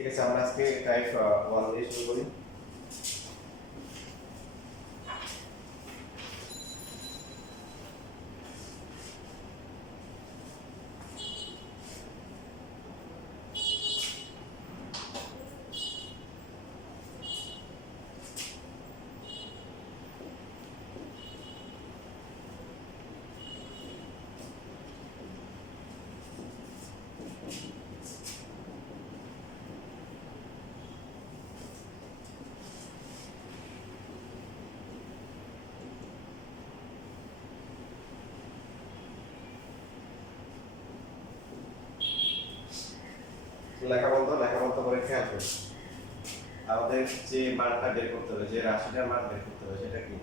ঠিক আছে, আমরা আজকে টাইপ 1 দিয়ে শুরু করি। লেখা বন্ধ করে খেয়াল করুন। আমাদের যে মানটা বের করতে হবে, যে রাশিটার মান বের করতে হবে, সেটা কি?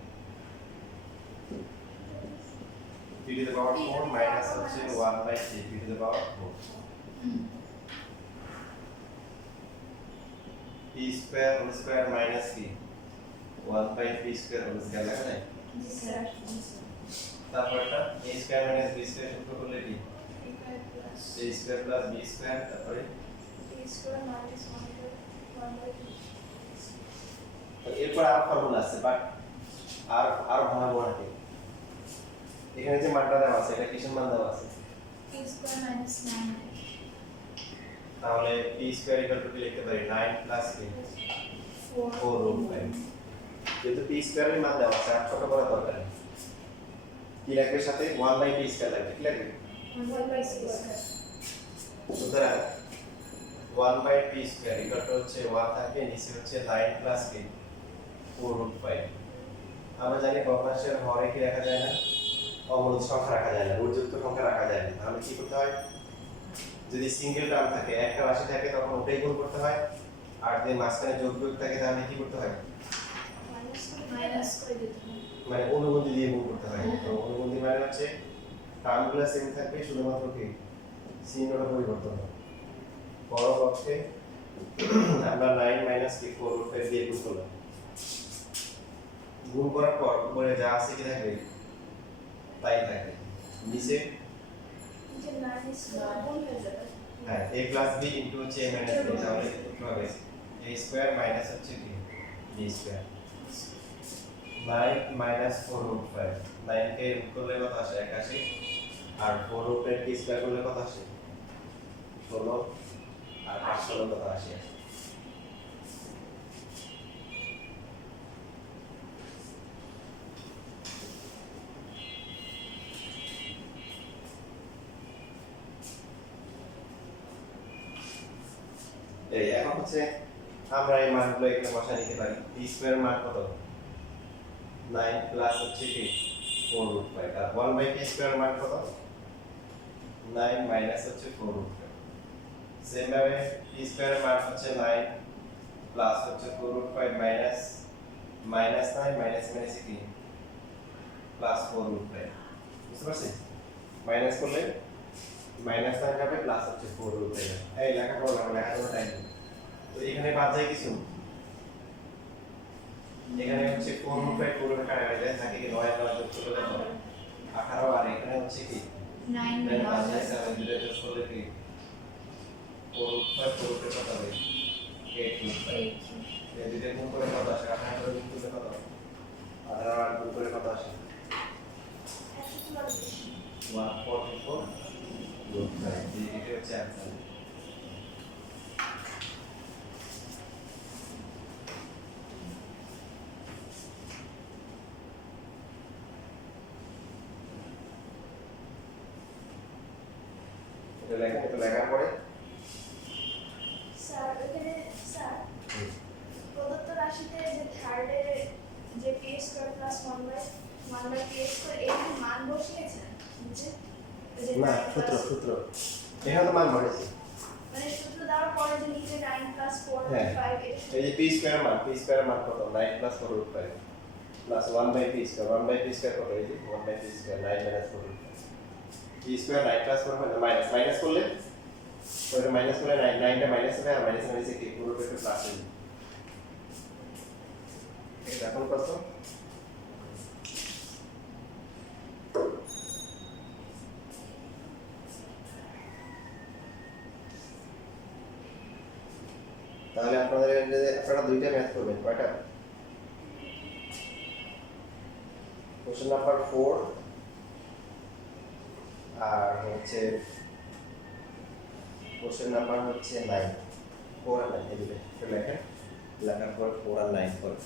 p to the power 4 minus হচ্ছে 1/3 p to the power 4 p square whole square minus কি 1/p স্কয়ার হোল স্কয়ার লেখা যায়। জি স্যার। তারপরটা a square minus b square সূত্র করলে কি a square plus b square, তারপরে এরপর আর ফর্মুলা আছে, বাট আর ভাঙাবো না। এখানে যে মানটা দেওয়া আছে, এটা কিসের মান দেওয়া আছে? তাহলে p স্কয়ার ইকুয়াল টু কি লিখতে পারি? 9 প্লাস কি 4 রুট 5। যেহেতু p স্কয়ারের মান দেওয়া আছে, আর ছোট করা দরকার নেই। কি লাগবে সাথে? 1/p স্কয়ার লাগবে। কি লাগবে? 1/p square. সুতরাং 1/p স্কয়ার ইকুয়াল টু হচ্ছে 1 থাকবে, নিচে হচ্ছে 9 প্লাস কি 4 রুট 5। আমরা জানি ভগ্নাংশের হরে কি রাখা যায় না? অমূলদ সংখ্যা রাখা যায় না, রুটযুক্ত সংখ্যা রাখা যায় না। তাহলে কি করতে হয়? যদি সিঙ্গেল টার্ম থাকে, একটা রাশি থাকে, তখন ওটাই গুণ করতে হয়। আর যদি মাঝখানে যোগ বিয়োগ থাকে, তাহলে কি করতে হয়? মাইনাস করে দিতে হবে। মানে অনুবন্ধী দিয়ে গুণ করতে হয়। তো অনুবন্ধী মানে হচ্ছে টার্মগুলো সেম থাকবে, শুধুমাত্র কি চিহ্নটা পরিবর্তন হবে। বড় পক্ষে আমরা 9 মাইনাস কি 4 রুট 5 দিয়ে গুণ করলাম। গুণ করার পর উপরে যা আছে কি থাকবে? তাই থাকবে। নিচে যে মাইনাস গুণ হয়ে যাবে। হ্যাঁ, a প্লাস b ইনটু হচ্ছে a মাইনাস b, তাহলে কি হবে? a স্কয়ার মাইনাস হচ্ছে কি b স্কয়ার। 9 মাইনাস 4 রুট 5, 9 কে রুট করলে কত আসে? 81। আর 4 রুট 5 কে স্কয়ার করলে কত আসে? 16। আর 5 16 কত আসে? এই এখন হচ্ছে আমরা এই মানগুলো এখানে বসায় নিতে পারি। p স্কয়ার মান কত? 9 প্লাস হচ্ছে কি 4 রুট 5। আর 1/p স্কয়ার মান কত? 9 মাইনাস হচ্ছে 4 রুট 5। সেম ভাবে p স্কয়ার মান হচ্ছে 9 প্লাস হচ্ছে 4 রুট 5 মাইনাস 9 মাইনাস মাইনাস কি প্লাস 4 রুট 5। বুঝতে পারছেন? মাইনাস করলে মাইনাস 9 যাবে, প্লাস হচ্ছে 4 রুট 5। এই লেখা করলাম, লেখা করার টাইম। তো এখানে বাদ যায় কিছু। এখানে হচ্ছে 4 রুট 5 পুরো কাটা হয়ে যায়, থাকে কি 9 9 যোগ করলে কত? 18। আর এখানে হচ্ছে কি 9 বাদ যায় 7 দুটো যোগ করলে কি 4 রুট 5 পুরো কত হবে? 8 রুট 5। এই দুটো গুণ করে কত আসে? 18 করে গুণ করলে কত? 18 আর গুণ করে কত আসে? 144 রুট 5। এটা হচ্ছে অ্যান্সার। এটা লেখার পরে স্যার এখানে স্যার প্রদত্ত রাশিতে যে থার্ডের যে p square plus 1/p square এর মান বসিয়েছেন বুঝে যে না, সূত্র এখানে তো মান বসেছে। মানে সূত্র দেওয়ার পরে যে নিচে 9 প্লাস 4 হ্যাঁ, 5 এর এই যে p স্কয়ার মান কত? 9 plus 4 root 5 plus 1/p square. 1/p square কত? এই যে 1/p square 9 minus 4 root 5। p square 9 plus 4 হয় না, মাইনাস করলে ওটা মাইনাস করলে 9 টা মাইনাস হবে, আর মাইনাস মাইনাসে কি পুরো একটা প্লাস হবে। এটা এখন কত? তাহলে আপনারা দুইটা ম্যাথ করবেন কয়টা? কোশ্চেন নাম্বার 4 আর হচ্ছে কোশ্চেন নাম্বার হচ্ছে 9, 4 আর 9 এই দুটো লেখেন, লেখার পর 4 আর 9 করুন।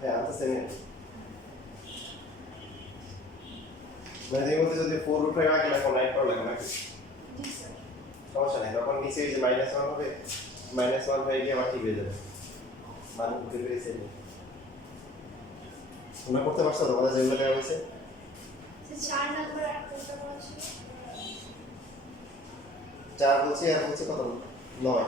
হ্যাঁ আনসার সেম। মানে তুমি বলতে যদি 4 রুট 5 আগে লেখো 9 পর লেখো নাকি? জি স্যার। সমস্যা নেই, তখন নিচে এই যে -1 হবে, -1 হয়ে গিয়ে আবার ঠিক হয়ে যাবে, মান ঘুরে ফিরে সেম। তোমরা করতে পারছো তোমাদের যেগুলো দেওয়া হয়েছে? স্যার 4 নাম্বার আর কোনটা বলছিল? 4 বলছি আর বলছি কত? 9।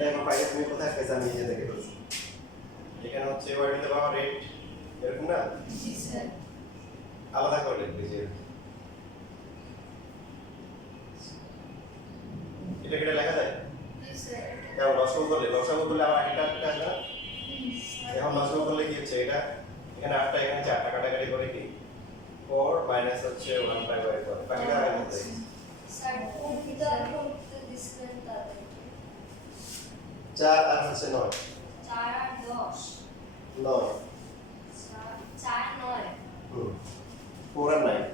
দেখো ফাইলে তুমি কোথায় পেয়েছো, আমি নিজে দেখে ফেলছি। এখানে হচ্ছে y টু দ্য পাওয়ার 8 এরকম না, জি স্যার। আলাদা করে লিখবে যে এটা কেটে লেখা যায়। জি স্যার। যেমন লসাগু করলে আবার এটা আসবে না। এখন লসাগু করলে কি হচ্ছে, এটা এখানে 8টা এখানে 4টা কাটাকাটি করে কি 4 মাইনাস হচ্ছে 1/4 বাকিটা আগের মতোই। স্যার কবিতা করতে দিছিলেন তাদের 4 আর হচ্ছে 9 4 আর 10 9 4 9 4 আর 9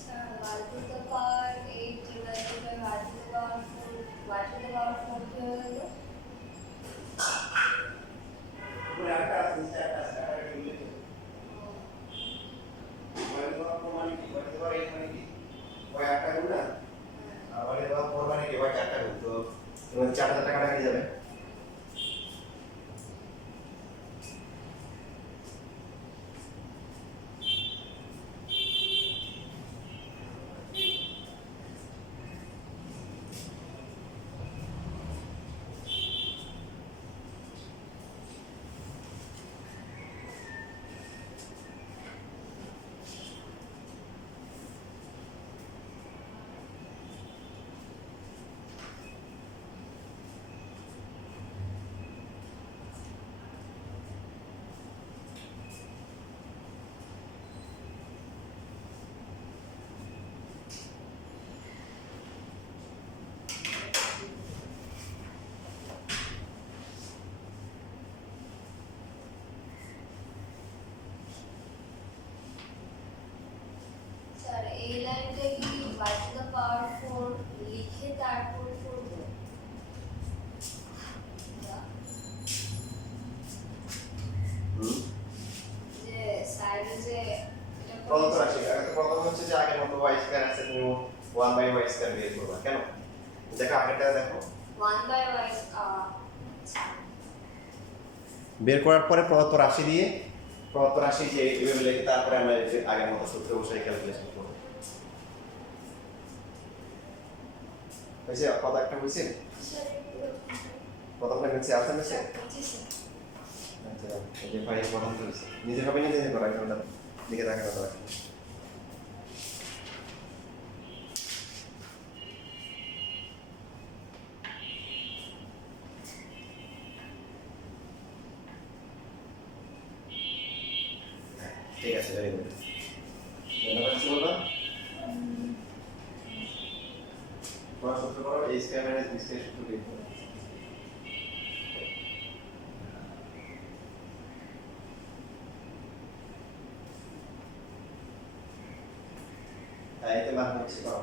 sir y to the power 8 divided by y to the power 4 y to the power 4 কি হয়ে গেল? উপরে আরেকটা আছে, নিচে একটা আছে, কাটাকাটি করলে কি y টু দ্য পাওয়ার 4 মানে কি, y টু দ্য পাওয়ার 8 মানে কি, y 8টা গুণ না, আর y টু দ্য পাওয়ার 4 মানে কি, y 4টা গুণ। তো তোমাদের 4টা কাটাকাটি যাবে। স্যার এই লাইনটা কি y to the power 4 লিখে তারপর করব? যে সাইডে যে এটা প্রদত্ত রাশি আগে তো প্রথম হচ্ছে যে আগের মতো y স্কয়ার আছে, তুমি 1/y স্কয়ার বের করবা কেন, দেখো আগেরটা দেখো 1 by y বের করার পরে প্রদত্ত রাশি দিয়ে প্রদত্ত রাশি যে এভাবে লিখে তারপরে আমরা এই যে আগের মতো সূত্রে বসে ক্যালকুলেশন করব। হয়েছে কত একটা হয়েছে, স্যার প্রথমটা হচ্ছে আনসার হয়েছে। জি স্যার। আচ্ছা এই যে ফাইল পড়ান করেছে নিজে হবে নিজে করা কোনটা দিকে তাকানো দরকার ঠিক আছে ভেরি গুড ধন্যবাদ সুবল পড়া সূত্র করো a square minus b square সূত্র লিখো তাই তো মান হচ্ছে করো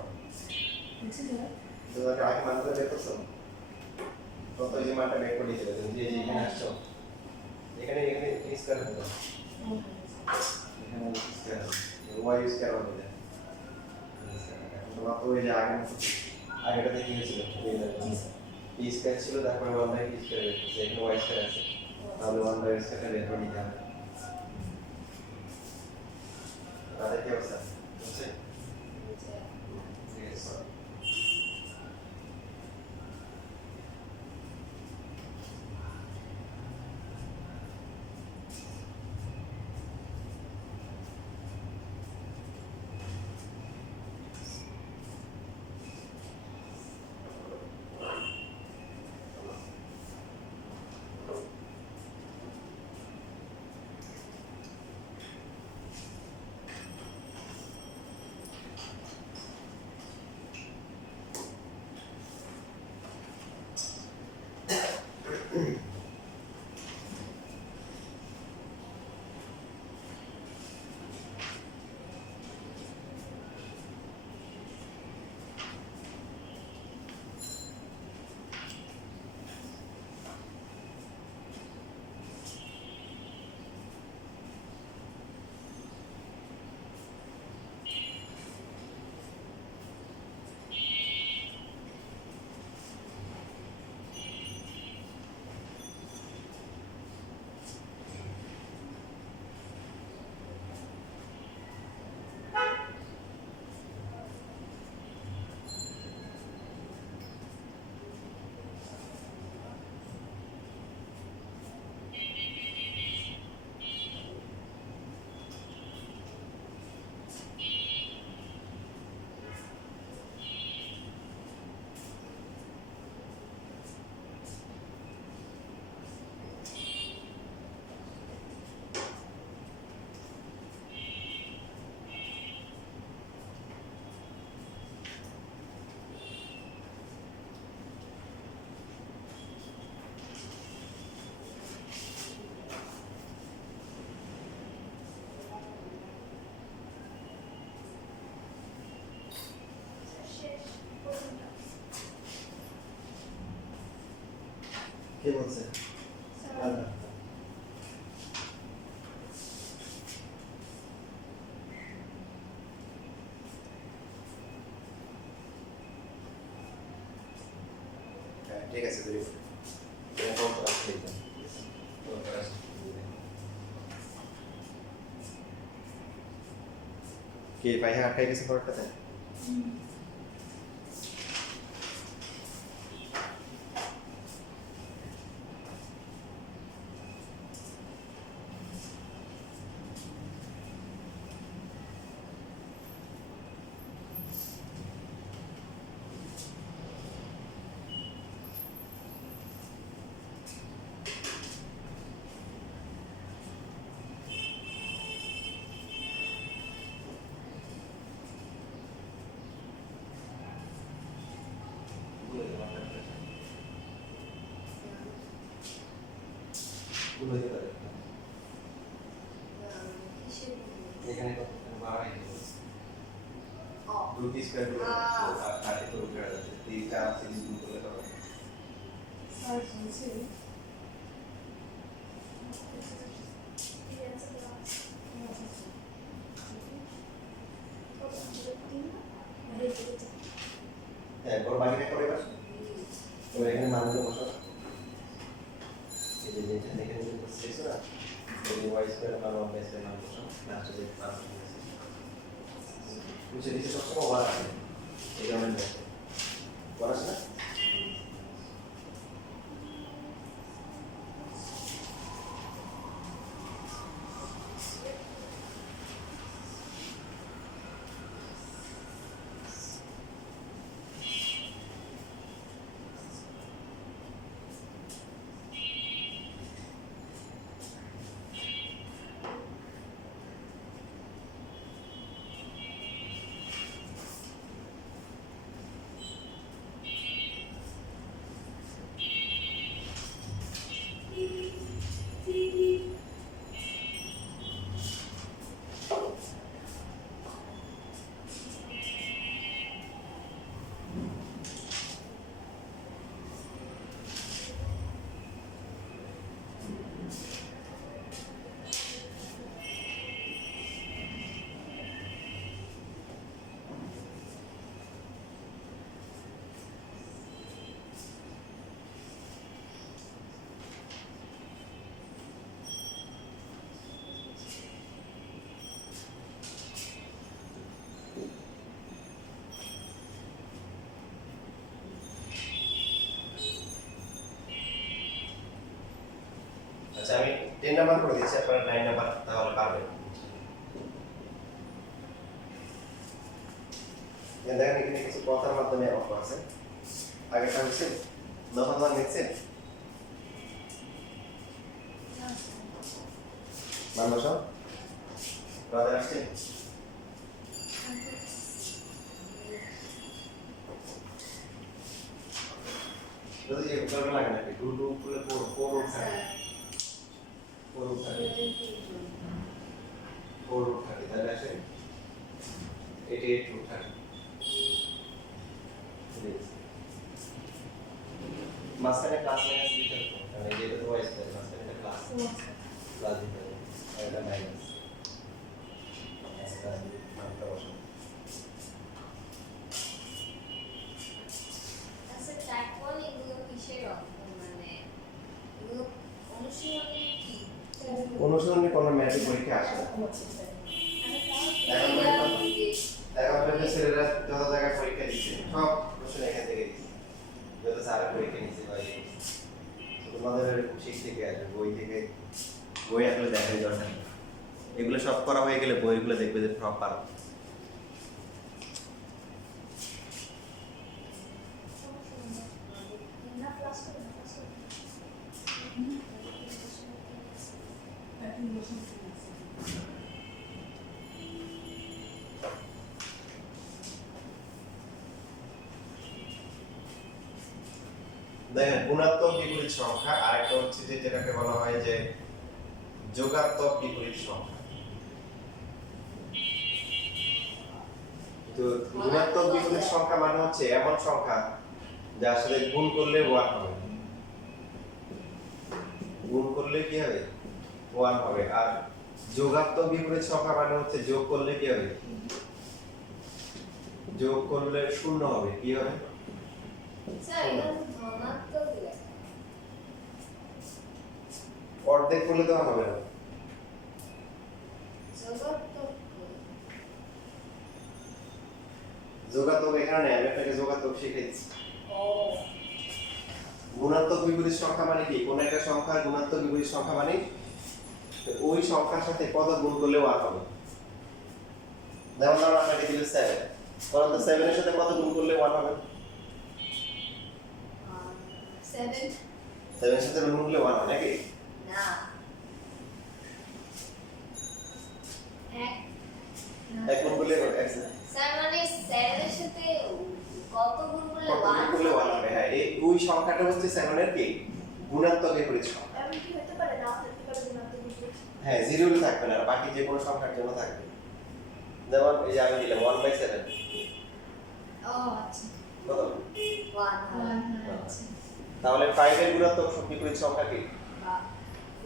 তো আগে মান করে বের করছো কত এই মানটা বের করে দিতে হবে যে এখানে আসছো এখানে এখানে স্কয়ার হবে এখানে স্কয়ার y স্কয়ার হবে এখন তো মাত্র এই যে আগেটাতে কি হয়েছিল p স্কয়ার ছিল তারপরে 1 বাই p স্কয়ার বের করছে এখানে y স্কয়ার আছে তাহলে 1 বাই স্কয়ারটা বের করে নিতে হবে তাহলে কি অবস্থা বুঝছে ঠিক আছে শেষ পর্যন্ত কে বলছে আচ্ছা ঠিক আছে ভেরি গুড এখন তো আসলে কি পাইহা আটকাই গেছে পরটাতে গুলো হতে পারে এখানে কত বাড়াই রুট স্কয়ার করে 30 তো উঠে যাচ্ছে 3টা সিরিজ গুণ করলে কত স্যার বলছি হ্যাঁ বড় বাকিটা করে বাস তো এখানে মানুষের বসা এই যে এখানে এখানে যে বসেছে না এই y স্কয়ার আর 1 বাই স্কয়ার মান বসা লাস্টে যে পাস হয়েছে বুঝে দিতে সবসময় ওয়ার আছে এই কারণে দেখো ওয়ার আছে না আচ্ছা আমি 10 নাম্বার করে দিচ্ছি, আপনারা 9 নাম্বার তাহলে পারবেন। দেখেন এখানে কিছু কথার মাধ্যমে অঙ্ক আছে। আগেটা হচ্ছে 9 লিখছে মান বসাও, রাতে আসছে যদি এই উত্তরটা লাগে নাকি 2 2 করে 4 উঠায় 4 উঠায় 4 উঠায় তাহলে আসে 88 উঠায় মাঝখানে প্লাস মাইনাস দিতে হবে, মানে যেটা তো ওয়াইজ তাই মাঝখানে একটা প্লাস প্লাস দিতে হবে আর এটা মাইনাস এটা মানটা বসাবো। আচ্ছা ট্যাকল এগুলো কিসের অঙ্ক মানে এগুলো অনুশীলনে কি অনুশীলনী কোনো ম্যাথে পরীক্ষা আসে না। এখন পর্যন্ত ছেলেরা যত জায়গায় পরীক্ষা দিচ্ছে সব প্রশ্ন এখান থেকে দিচ্ছে, যত স্যার পরীক্ষা নিচ্ছে বা এই তোমাদের শিখ থেকে আসবে বই থেকে, বই আসলে দেখাই দরকার নেই। এগুলো সব করা হয়ে গেলে বইগুলো দেখবে যে প্রপার। না ক্লাস করে না ক্লাস করে এখন বসে আছে। দেখেন গুণাত্মক বিপরীত সংখ্যা, আরেকটা হচ্ছে যে যেটাকে বলা হয় যে যোগাত্মক বিপরীত সংখ্যা। তো গুণাত্মক বিপরীত সংখ্যা মানে হচ্ছে এমন সংখ্যা যার সাথে গুণ করলে 1 হবে, গুণ করলে কি হবে 1 হবে। আর যোগাত্মক বিপরীত সংখ্যা মানে হচ্ছে যোগ করলে কি হবে, যোগ করলে 0 হবে। কি হবে স্যার এগুলো ধনাত্মক লেখা অর্ধেক করলে তো হবে না। যোগাত্মক যোগাত্মক এখানে নেই, আমি আপনাকে যোগাত্মক শিখিয়ে দিচ্ছি। ও গুণাত্মক বিপরীত সংখ্যা মানে কি, কোন একটা সংখ্যার গুণাত্মক বিপরীত সংখ্যা মানে ওই সংখ্যার সাথে কত গুণ করলে 1 হবে। যেমন ধরুন আপনাকে দিল 7, বলুন তো 7 এর সাথে কত গুণ করলে 1 হবে? 7 7 এর সাথে গুণ করলে 1 হয় নাকি? না এক গুণ করলে 1 স্যার মানে 7 এর সাথে কত গুণ করলে কত গুণ 1 করলে 1 হবে। হ্যাঁ এই ওই সংখ্যাটা হচ্ছে 7 এর কি গুণাত্মক বিপরীত সংখ্যা। এমন কি হতে পারে না হতে পারে গুণাত্মক বিপরীত হ্যাঁ জিরো থাকবে না, আর বাকি যে কোনো সংখ্যার জন্য থাকবে। যেমন এই যে আমি দিলাম 1/7 ও আচ্ছা কত? 1 আচ্ছা তাহলে 5 এর গুণাত্মক বিপরীত সংখ্যা কি?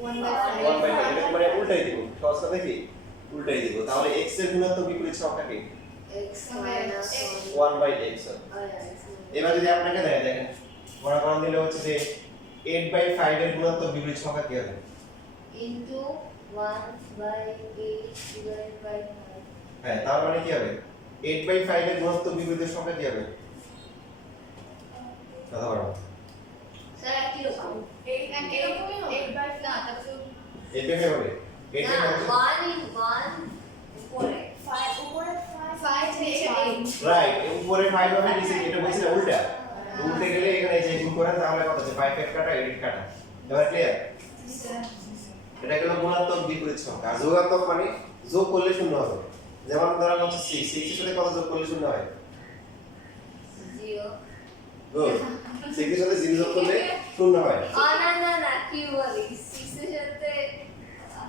1/5 এটা মানে উল্টাই দিব, সহজ কথা কি উল্টাই দিব। তাহলে x এর গুণাত্মক বিপরীত সংখ্যা কি? x minus 1/x। এবার যদি আপনাকে দেয় দেখেন মনে করেন দিলে হচ্ছে যে 8/5 এর গুণাত্মক বিপরীত সংখ্যা কি হবে? into 1/8 divided by 5 হ্যাঁ তার মানে কি হবে 8/5 এর গুণাত্মক বিপরীত সংখ্যা কি হবে? কথা বলো। স্যার কি রকম 8 এরকমই হবে 8/5 না তাহলে এটা কি হবে? এটা না হচ্ছে 1 in 1 উপরে 5 উপরে 5 নিচে 8 রাইট, উপরে 5 হবে নিচে এটা বলছি না উল্টা। উল্টে গেলে এখানে যে গুণ করেন তাহলে কত হচ্ছে 5 কাটা 8 কাটা। এবার ক্লিয়ার? এটা হলো গুণাত্মক বিপরীত সংখ্যা। আর যোগাত্মক মানে যোগ করলে 0 হবে। যেমন ধরেন হচ্ছে 6 এর সাথে কত যোগ করলে 0 হয়? 0 গুড। 6 এর সাথে 0 যোগ করলে 0 হয়। না না না কি বলি 6 এর সাথে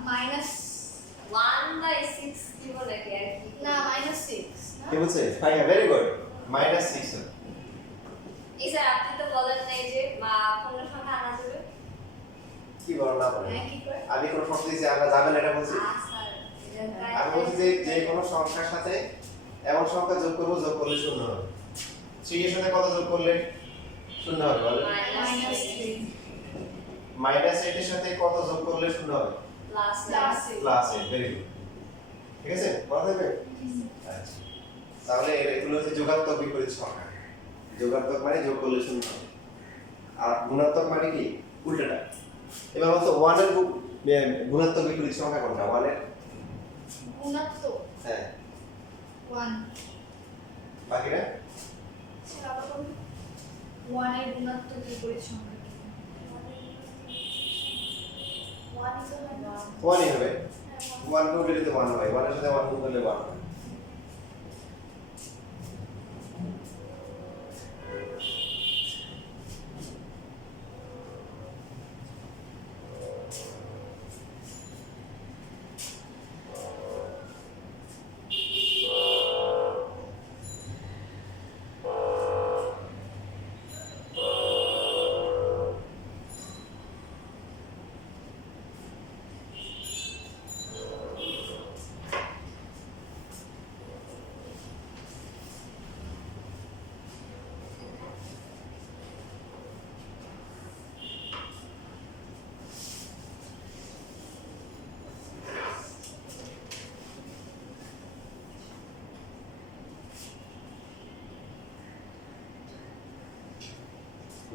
মাইনাস 1/6 দিব নাকি আর কি না মাইনাস 6 কি বলছে? Fine, very good. -6 হয়। এই স্যার আপনি তো বলেন নাই যে মা পূর্ণ সংখ্যা আনা যাবে কি বলো না বলো? হ্যাঁ কি করে আমি কোন শর্ত দিয়েছি আমরা যাবেন এটা বলছি? স্যার আমি বলছি যে যে কোনো সংখ্যার সাথে এমন সংখ্যা যোগ করব যোগ করলে 0 হবে। 3 এর সাথে কত যোগ করলে 0 হবে বলেন? মাইনাস 3 -8 এর সাথে কত যোগ করলে 0 হবে? প্লাস +8। Very good. ঠিক আছে? মনে থাকবে? আচ্ছা। তাহলে এগুলো হচ্ছে যোগাত্মক বিপরীত সংখ্যা। যোগাত্মক মানে যোগ করলে 0 হবে। আর গুণাত্মক মানে কি উল্টাটা। এবার হচ্ছে 1 এর গুণাত্মক বিপরীত সংখ্যা কোনটা 1 এর? গুণাত্মক হ্যাঁ 1 বাকিটা স্যার আবার বলুন 1 এর গুণাত্মক বিপরীত সংখ্যা কি 1 তো হয় না 1 ই হবে 1 গুণ করলে তো 1 হয় 1 এর সাথে 1 গুণ করলে 1 হয়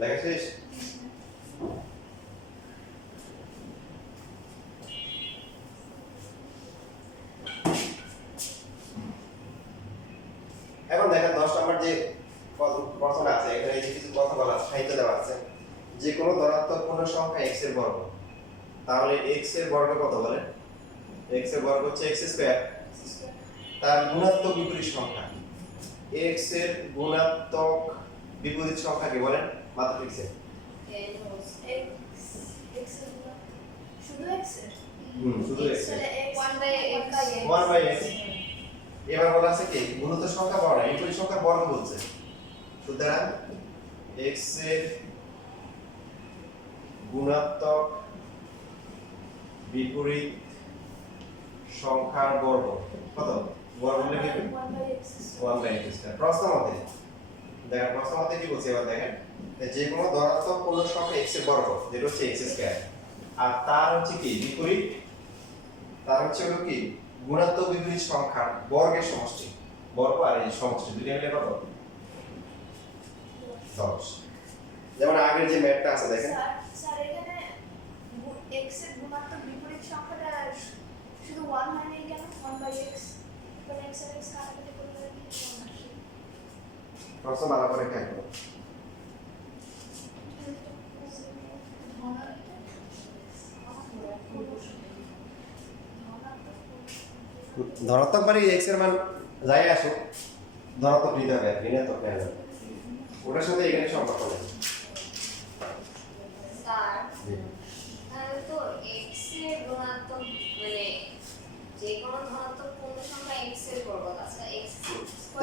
লেখা শেষ এখন দেখেন 10 নম্বর যে প্রশ্ন আছে এখানে যে কিছু কথা বলা আছে সাহিত্য দেওয়া আছে যে কোনো ধনাত্মক পূর্ণ সংখ্যা x এর বর্গ তাহলে x এর বর্গ কত বলেন x এর বর্গ হচ্ছে x স্কয়ার তার গুণাত্মক বিপরীত সংখ্যা x এর গুণাত্মক বিপরীত সংখ্যা কি বলেন মাত্র লিখছেন n হোস x x এর গুণাত্মক শুধু x এর শুধু x এর 1 বাই x 1 বাই x এবার বলা আছে কি গুণিত সংখ্যা বড় না বিপরীত সংখ্যা বর্গ বলছে সুতরাং x এর গুণাত্মক বিপরীত সংখ্যার বর্গ কত বর্গ লিখে 1 by x 1 by x square প্রশ্ন মতে দেখেন প্রশ্ন মতে কি বলছে এবার দেখেন যে কোনো ধনাত্মক পূর্ণ সংখ্যা x এর বর্গ যেটা হচ্ছে x স্কয়ার আর তার হচ্ছে কি বিপরীত তার হচ্ছে হলো কি গুণাত্মক বিপরীত সংখ্যার বর্গের সমষ্টি বর্গ আর এই সমষ্টি দুইটা মিলে কত 10 যেমন আগের যে ম্যাথটা আছে দেখেন স্যার স্যার এখানে x এর গুণাত্মক বিপরীত সংখ্যাটা শুধু 1 হয় না কেন 1 বাই x মানে x আর x কাটাকাটি করলে কি সমান আসে প্রশ্ন ভালো করে খেয়াল করুন ধনাত্মক মানে x এর মান যাই আসুক ধনাত্মক নিতে হবে ঋণাত্মক নেওয়া যাবে ওটার সাথে এখানে সম্পর্ক নেই স্যার তাহলে তো x এর গুণাত্মক মানে যে কোনো ধনাত্মক পূর্ণ সংখ্যা x এর বর্গ আছে x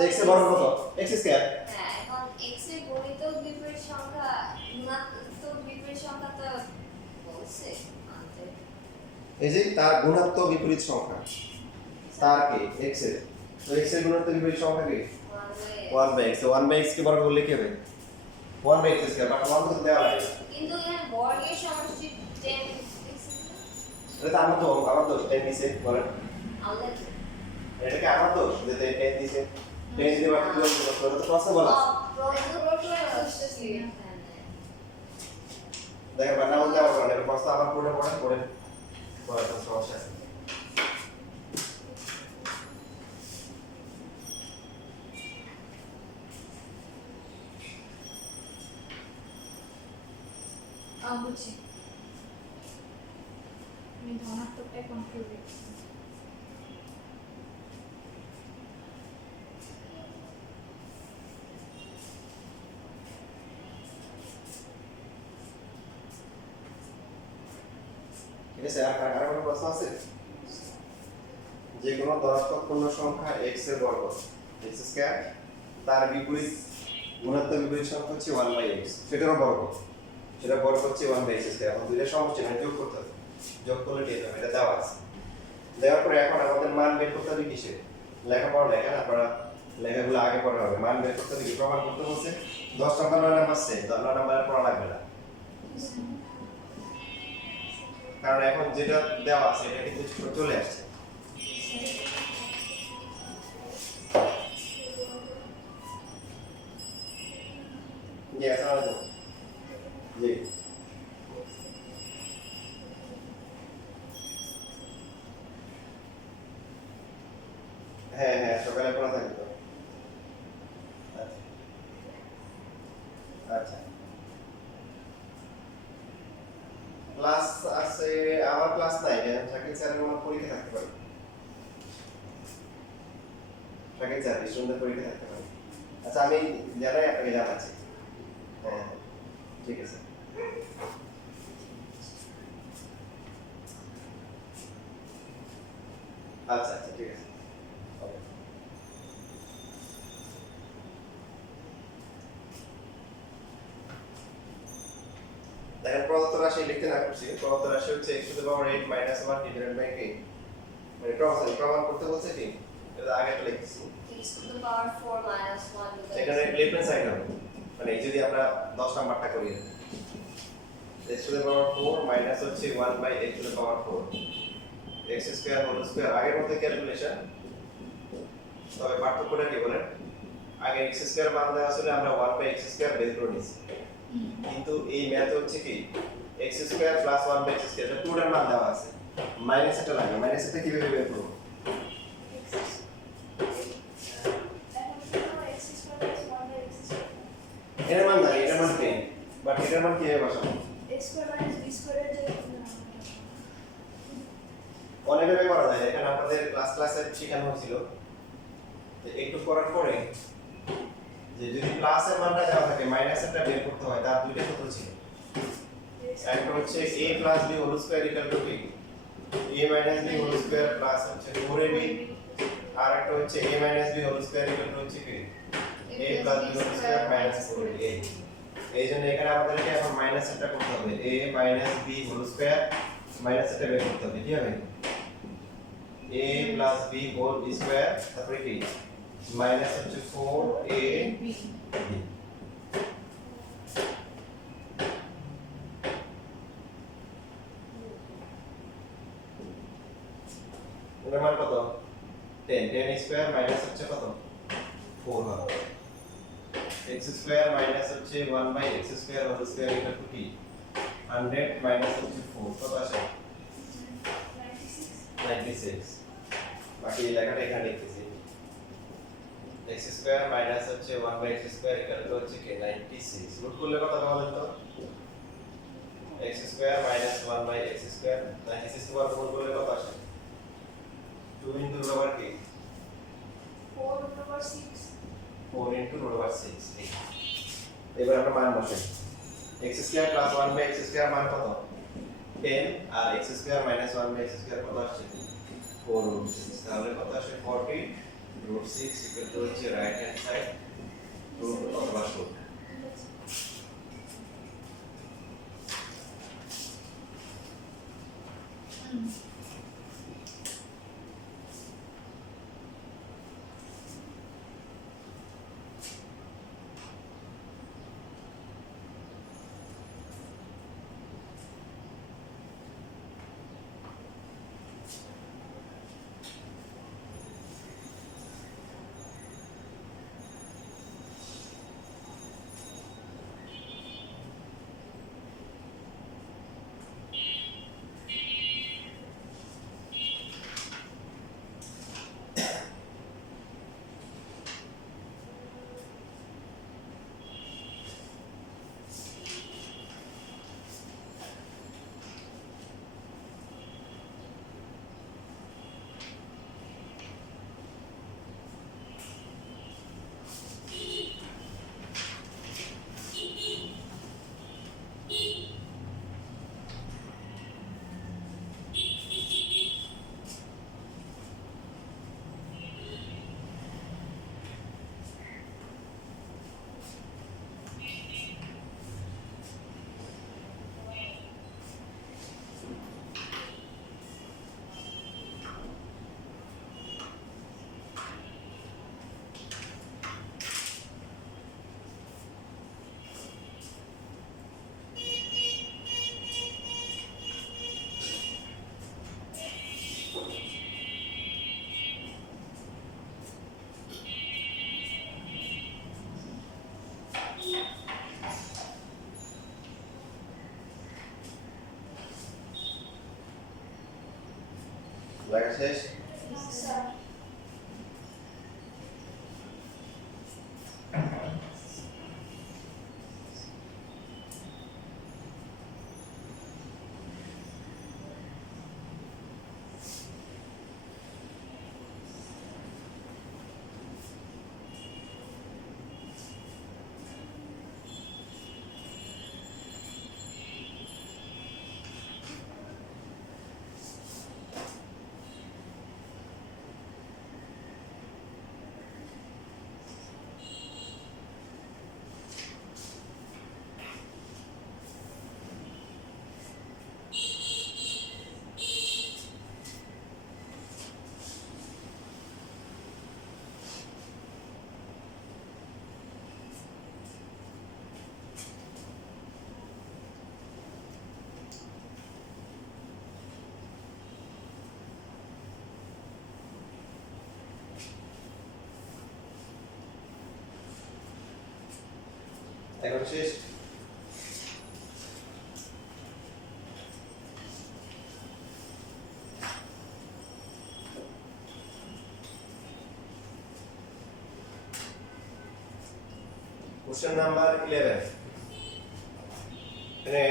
x এর বর্গ কত x স্কয়ার হ্যাঁ এখন x এর গণিত বিপরীত সংখ্যা গুণাত্মক বিপরীত সংখ্যা তো বলছে আনতে এই যে তার গুণাত্মক বিপরীত সংখ্যা তার কি x এর তো x এর গুণাত্মক বিপরীত সংখ্যা কি 1 বাই x 1 বাই x কে বর্গ করলে কি হবে 1 বাই x স্কয়ার বাট 1 তো দেওয়া লাগে কিন্তু এখানে বর্গের সমষ্টি 10 x এটা তো আমার তো 10 দিছে বলেন আলাদা এটা কি আমার দোষ যে 10 দিছে 10 দিতে বাকি তো প্রশ্ন বলা দেখেন বানা বলতে আবার বলেন এটা প্রশ্ন আবার পড়ে পড়ে তো সমস্যা আছে বুঝছি আমি ধনাত্মকটা কন্ট্রোল রেখেছি ঠিক আছে আর কোনো প্রশ্ন আছে যে কোনো ধনাত্মক পূর্ণ সংখ্যা x এর বর্গ x স্কয়ার তার বিপরীত গুণাত্মক বিপরীত সংখ্যা হচ্ছে 1 বাই x সেটারও বর্গ সেটা বর্গ হচ্ছে 1 বাই x স্কয়ার এখন দুইটা সমষ্টি মানে যোগ করতে হবে যোগ করলে ঠিক হবে এটা দেওয়া আছে দেওয়ার পরে এখন আমাদের মান বের করতে হবে কিসে লেখাপড়া লেখা আপনারা লেখাগুলো আগে পড়া হবে মান বের করতে হবে কি প্রমাণ করতে হচ্ছে 10 নম্বর 9 নাম্বার সে 10 নাম্বার পড়া লাগবে না কারণ এখন যেটা দেওয়া আছে এটা কিন্তু চলে আসছে জি আসসালামু আলাইকুম জি ক্লাস আছে, আমার ক্লাস নাই, শাকিল স্যারের কোনো পরীক্ষা থাকতে পারে। শাকিল স্যার স্টুডেন্টদের পরীক্ষা থাকতে পারে। আচ্ছা আমি জানাই আপনাকে জানাচ্ছি। হ্যাঁ হ্যাঁ, ঠিক আছে। আচ্ছা আচ্ছা ঠিক আছে। ওকে। দেখেন প্রদত্ত রাশি লিখতে না করছি, প্রদত্ত রাশি হচ্ছে x to the power 8 minus 1 divided by k। মানে প্রমাণ করতে বলছে কি, এটা আগে তো লিখছি। x to the power 4 minus 1 to the এখানে লেফট হ্যান্ড সাইড হবে, মানে এই যদি আমরা 10 নাম্বারটা করি, x to the power 4 minus হচ্ছে 1 by x to the power 4 x square whole square. আগের মতো ক্যালকুলেশন, তবে পার্থক্যটা কি বলেন, আগে x স্কয়ার মান দেওয়া ছিল, আমরা 1 বাই x স্কয়ার বের করে নিয়েছি, কিন্তু এই ম্যাথ হচ্ছে কি x square plus 1 by x square, এটা পুরোটার মান দেওয়া আছে, মাইনাস এটা লাগে, মাইনাস এটা কিভাবে বের করব? এর মান না, এটার মান কি, বাট এটার মান কিভাবে বসাবো? অনেকভাবে করা যায়, এখানে আপনাদের ক্লাসে শেখানো হয়েছিল যে একটু করার পরে যে যদি প্লাসের মানটা দেওয়া থাকে মাইনাসেরটা বের করতে হয়, তার দুইটা সূত্র ছিল। একটা হচ্ছে a plus b whole square equal to কি a minus b whole square plus হচ্ছে 4ab, আর একটা হচ্ছে a minus b whole square equal to হচ্ছে কি a plus b whole square minus 4ab। এই জন্য এখানে আমাদেরকে এখন মাইনাসেরটা করতে হবে, a minus b whole square মাইনাসেরটা বের করতে হবে, কি হবে a plus b whole square, তারপরে কি মাইনাস হচ্ছে 4ab। এর মান কত 10, 10 স্কয়ার মাইনাস হচ্ছে কত 4 হবে, x স্কয়ার মাইনাস হচ্ছে 1 by x square whole square equal to কি 100 মাইনাস হচ্ছে 4, কত আসে 96। বাকি লেখাটা এখানে লিখতেছি, x স্কয়ার মাইনাস হচ্ছে 1 by x square equal to হচ্ছে কি 96, রুট করলে কত হবে বলেন তো, x square minus 1 by x square, 96 কে বর্গমূল করলে কত আসে 2 into root over কি 4 into root over 6। এবার আমরা মান বসাই, x square plus 1 by x square মান কত 10, আর x square minus 1 by x square কত আসছে 4 root 6, তাহলে কত আসে 40 root 6 ইকুয়াল টু হচ্ছে রাইট হ্যান্ড সাইড রুট অথবা শুট। লেখা শেষ? এখন শেষ। কোশ্চেন নাম্বার 11 এখানে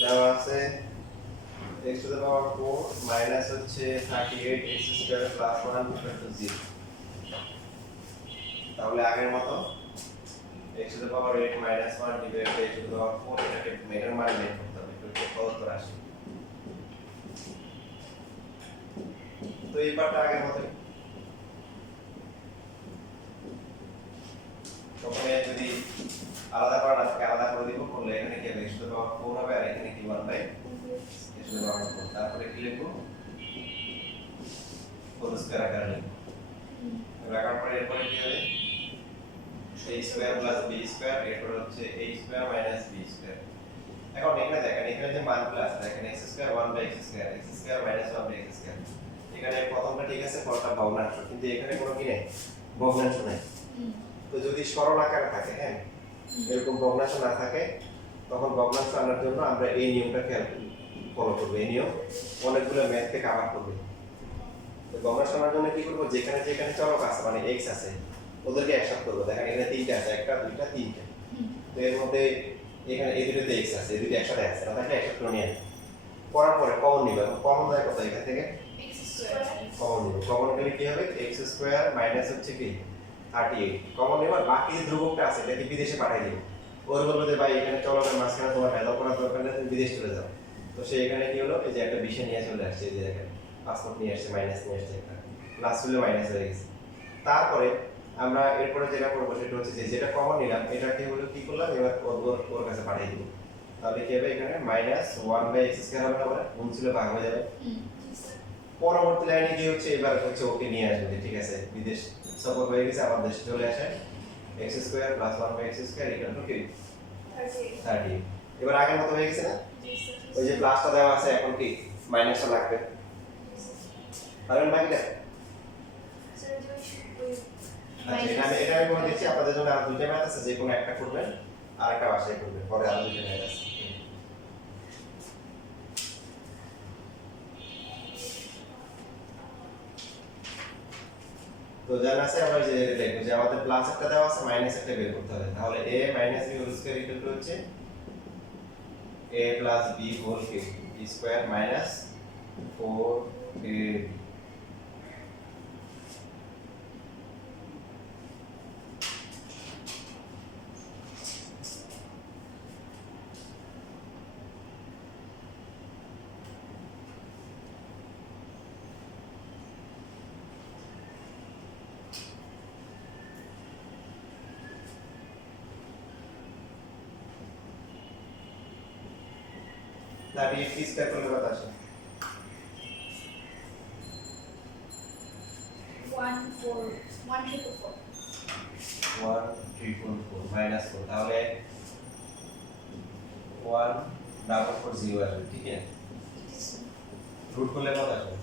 দেওয়া আছে x to the power 4 minus হচ্ছে 38 x square plus 1 equal to 0। তাহলে আগের মতো x to the power 8 minus 1 divide by x to the power 4 এটাকে মেটার মান বের করতে হবে এটা প্রদত্ত রাশি। তো এই পার্টটা আগের মতই। তখন যদি আলাদা করা না থাকে আলাদা করে দিব, করলে এখানে কি হবে x to the power 4 হবে আর এখানে কি 1 by x to the power 4। তারপরে কি লিখবো হোল স্কয়ার আকারে লিখবো। রাখার পরে এরপরে কি হবে a square plus b square, এরপর হচ্ছে a square minus b square. এখন এখানে দেখেন এখানে যে মানগুলো আছে দেখেন x square 1 by x square minus 1 by x square. এখানে প্রথমটা ঠিক আছে, পরটা ভগ্নাংশ, কিন্তু এখানে কোনো কি নেই ভগ্নাংশ নাই। তো যদি সরল আকারে থাকে, হ্যাঁ এরকম ভগ্নাংশ না থাকে, তখন ভগ্নাংশ আনার জন্য আমরা এই নিয়মটা ফলো করবো। এই নিয়ম অনেকগুলো ম্যাথকে কভার করবে। তো ভগ্নাংশ আনার জন্য কি করবো, যেখানে যেখানে চলক আছে মানে x আছে ওদেরকে একসাথে করবো। দেখেন এখানে তিনটা আছে, একটা দুইটা তিনটা, তো এর মধ্যে এখানে এই দুটোতে x আছে, এই দুটো একসাথে আছে, না থাকলে একসাথে নিয়ে আসবে। করার পরে কমন নিবে, কমন যায় কত এখান থেকে কমন নিব। কমন গেলে কি হবে x স্কয়ার মাইনাস হচ্ছে কি 38 কমন নেবার, বাকি যে ধ্রুবকটা আছে এটাকে বিদেশে পাঠিয়ে দিব। ওর বলবো যে ভাই এখানে চলকের মাঝখানে তোমার ভেদা করার দরকার নেই, তুমি বিদেশ চলে যাও। তো সে এখানে কি হলো, এই যে একটা বিষয় নিয়ে চলে আসছে, এই যে দেখেন পাসপোর্ট নিয়ে আসছে, মাইনাস নিয়ে আসছে, একটা প্লাস হলে মাইনাস হয়ে গেছে। তারপরে আমরা এরপরে যেটা করবো সেটা হচ্ছে যে যেটা কমন নিলাম এটাকে হলো কি করলাম, এবার ওর কাছে পাঠিয়ে দিব। তাহলে কি হবে এখানে মাইনাস 1 বাই x স্কয়ার হবে, আবার গুণ ছিল ভাগ হয়ে যাবে। পরবর্তী লাইনে কি হচ্ছে, এবার হচ্ছে ওকে নিয়ে আসবে, ঠিক আছে বিদেশ সফর হয়ে গেছে, আবার দেশে চলে আসে x square plus 1 by x square equal to কি 30। এবার আগের মতো হয়ে গেছে না, ওই যে প্লাসটা দেওয়া আছে এখন কি মাইনাসটা লাগবে। কারণ বাকিটা আচ্ছা এটা আমি বলে দিচ্ছি আপনাদের জন্য। আর দুইটা ম্যাথ আছে, যে কোনো একটা করবেন আর একটা বাসায় করবেন, পরে আরো দুইটা ম্যাথ আছে। তো জানা আছে আমরা যে দেখব যে আমাদের প্লাস একটা দেওয়া আছে, মাইনাস একটা বের করতে হবে। তাহলে a minus b whole square equal to হচ্ছে a plus b whole square minus 4a। তাহলে এই কি স্কয়ার করলে কত আসে 1344 মাইনাস 4, তাহলে 1440 আসবে, ঠিক আছে। রুট করলে কত আসবে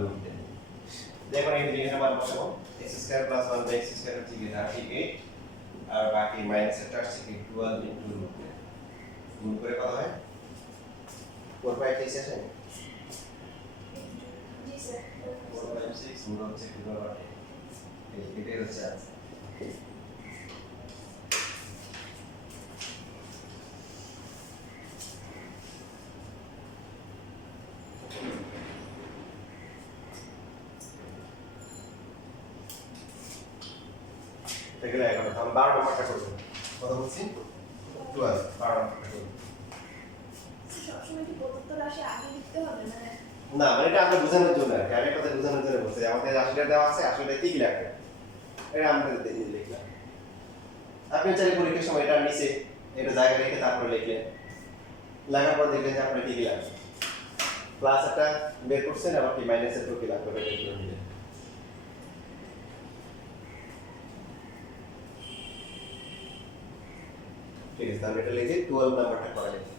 রুট 10। দেখো এই দুইটা মান বসাবো, x square plus 1 by x square হচ্ছে কি 38, আর বাকি মাইনাস এটা আসছে কি 12 ইনটু রুট 10। গুণ করে কত হয় 4 বাই 6 আসে, 4 বাই 6 গুণ হচ্ছে 12 এটাই হচ্ছে আনসার। এগুলো এখন তাহলে 12 নম্বরটা করব, কত বলছি 12, 12 নম্বরটা করব। সবসময় কি প্রদত্ত রাশি আগে লিখতে হবে, মানে না মানে এটা আমরা বোঝানোর জন্য আর কি, আমি কথা বোঝানোর জন্য বলছি। আমাদের রাশিটা দেওয়া আছে, আসলে কি কি লাগবে এটা আমরা লিখলাম। আপনি চাইলে পরীক্ষার সময় এটা নিচে এটা জায়গা রেখে তারপরে লিখলেন, লাগার পর দেখলেন যে আপনার কি দিলাম প্লাস একটা বের করছেন আবার কি মাইনাসের টু কি লাগবে বের করে দিলেন ঠিক আছে তাহলে এটা লিখে 12 নাম্বারটা করা যাবে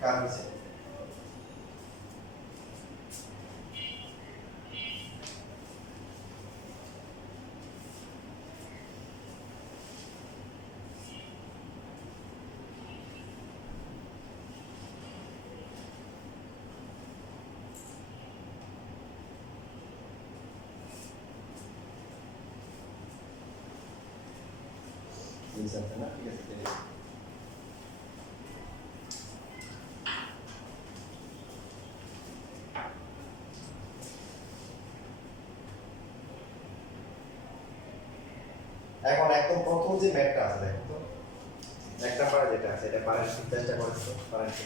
কার হয়েছে বুঝতে পারছেন না? ঠিক আছে, তাহলে এখন একদম প্রথম যে ম্যাথটা আছে দেখো তো, এক নাম্বারে যেটা আছে এটা পারেন চেষ্টা করে তো পারেন কি?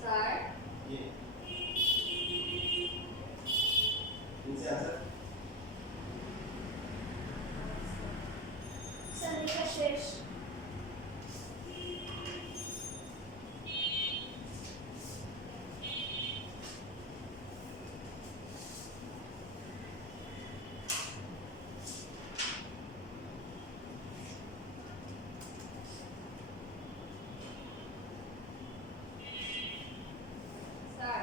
স্যার কি নিচে আছে স্যার লেখা শেষ। স্যার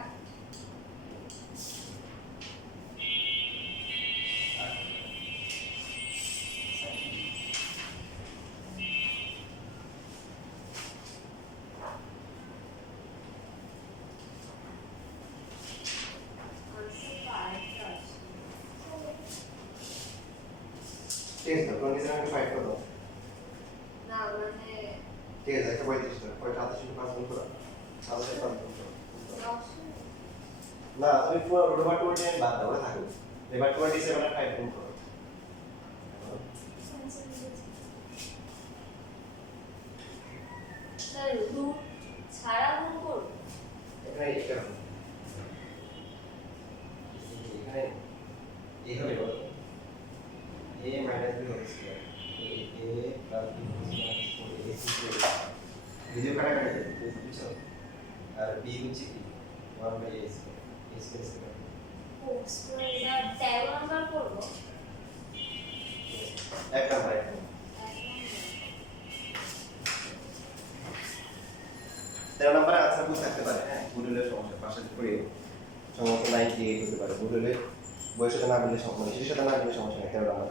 আনসার তো আরেকটা আছে। ঠিক আছে, 27 কত? না মানে ঠিক আছে, একটা 35 টাকা কয়টা 28 গুণ করো, 28 5 গুণ করো। অপশন না তুমি পুরো রোবার 29 বাদ দাও, ওটা থাকবে। এবার 27 আর 5 গুণ করো। স্যার রুট ছাড়া গুণ করব। এখানে এটা হবে। এখানে এই হবে বলো, a minus b whole square, a plus b whole square, a square. Video কাটাকাটি বুঝছো? আর b হচ্ছে কি 1/a square, a square square. Sir 13 number করব। এক নাম্বার এক নাম্বার। 13 নাম্বারে আনসার ভুল থাকতে পারে, হ্যাঁ ভুল হলে সমস্যা, পাশে করে সমস্যা 98 হতে পারে, ভুল হলে বইয়ের সাথে না মিললে সমস্যা, শিশুর সাথে না মিললে সমস্যা নেই 13 নাম্বার।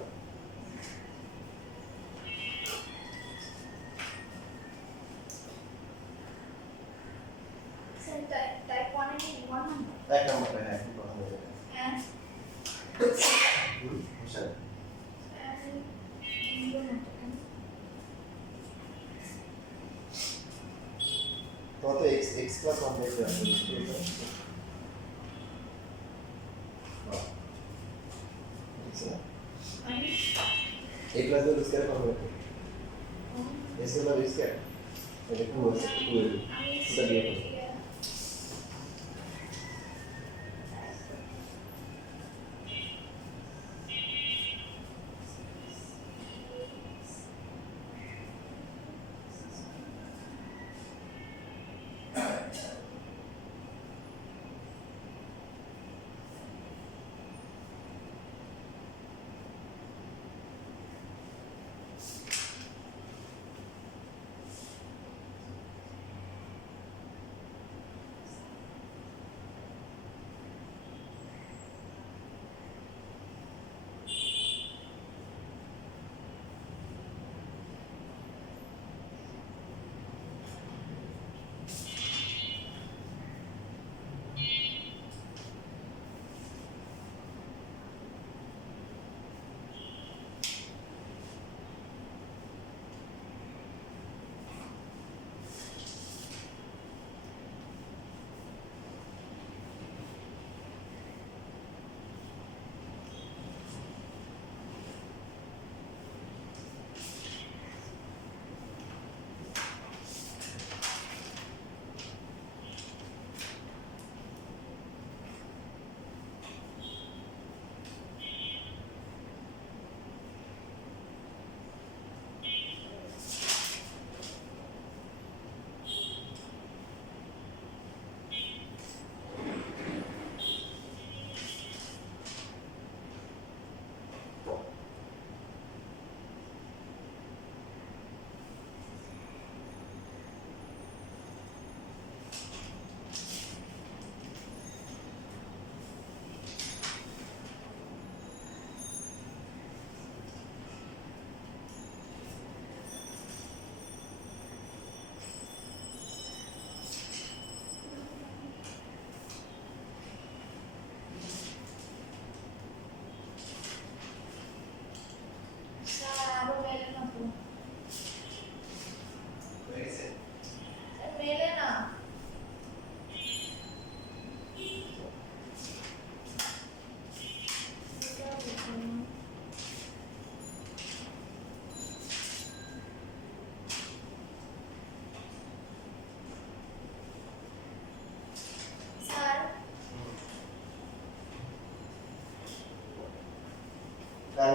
স্যার টাইপ 1 এর 1 নাম্বার এক নাম্বারটা হ্যাঁ খুব কথা বলে এটা। এন্ড হোসেন তো তো x প্লাস 1 বাই 2 আছে বুঝতে পেরেছো? a প্লাস b স্কয়ার করবে a স্কয়ার b স্কয়ার এটা কি বলছে 2 এটা দিয়ে দাও।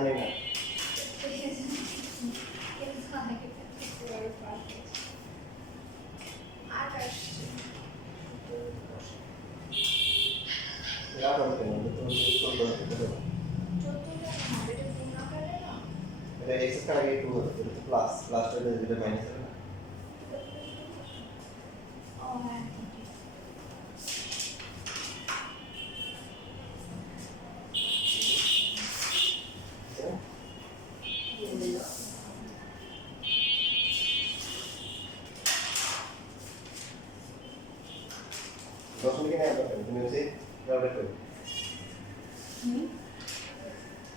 জানি না কিন্তু আগে থাকতে পারে পারফেক্ট। আর আসছে রাত হবে না তুমি স্কুল করতে পারো 14 টা হবে এটা গুণ আকারে না এটা x এর আগে 2 হবে এটা তো প্লাস প্লাসটা যেটা মাইনাস হবে না ও হ্যাঁ ঠিক আছে। দশমিকে নেই আপনার তুমি হচ্ছে ক্যালকুলেট করো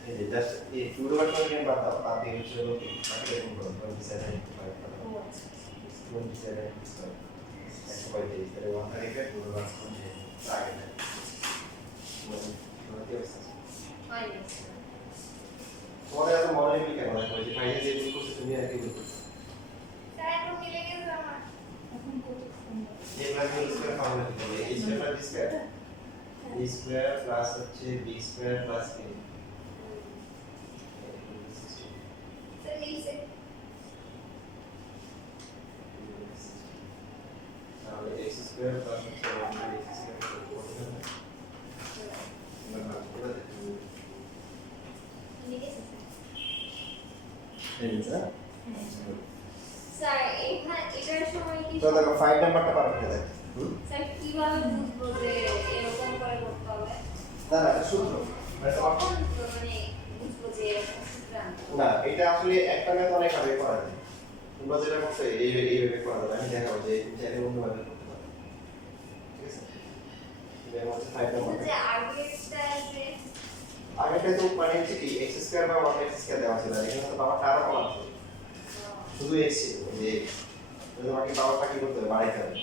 এই যে জাস্ট এই 2 রোবার করে কেন বাদ দাও বাদ দিয়ে হচ্ছে হলো কি বাকি এরকম করো 27.5 ও আচ্ছা 27.5 135 তাহলে 135 2 রোবার করে আগে না মানে কি অবস্থা মাইনাস তোমাদের এত মনে নেই কেন দেখো যে ফাইনাল যে ভুল করছে তুমি আর কি ভুল করছো স্যার এখন মিলে গেছে আমার এখন কতক্ষণ এই প্লাস বি স্কয়ার ফর্মুলা কি হবে a square plus b square a square plus হচ্ছে b square plus a sir মিলছে তাহলে x স্কয়ার প্লাস হচ্ছে 1x স্কয়ার কত হবে আমরা ভাগ করে দেখি মিলে গেছে এই যে স্যার এখানে এটার সময় কি তো দেখো 5 নাম্বারটা পারফেক্ট আছে স্যার কিভাবে বুঝবো যে এরকম করে করতে হবে না না এটা সূত্র মানে তোমার কখন মানে বুঝবো যে এরকম সূত্র আনতে হবে? না এটা আসলে একটা ম্যাথ অনেক ভাবে করা যায় তোমরা যেটা করছো এইভাবে করা যাবে আমি দেখাবো যে তুমি চাইলে অন্যভাবে করতে পারো ঠিক আছে এটা হচ্ছে 5 কিন্তু নাম্বার যে আগেরটা যে আগেটা তো মানে হচ্ছে কি x স্কয়ার বা 1x স্কয়ার দেওয়া ছিল আর এখানে তো পাওয়ারটা আরো কম আছে শুধু x ছিল যে তোমাকে পাওয়ারটা কি করতে হবে বাড়াইতে হবে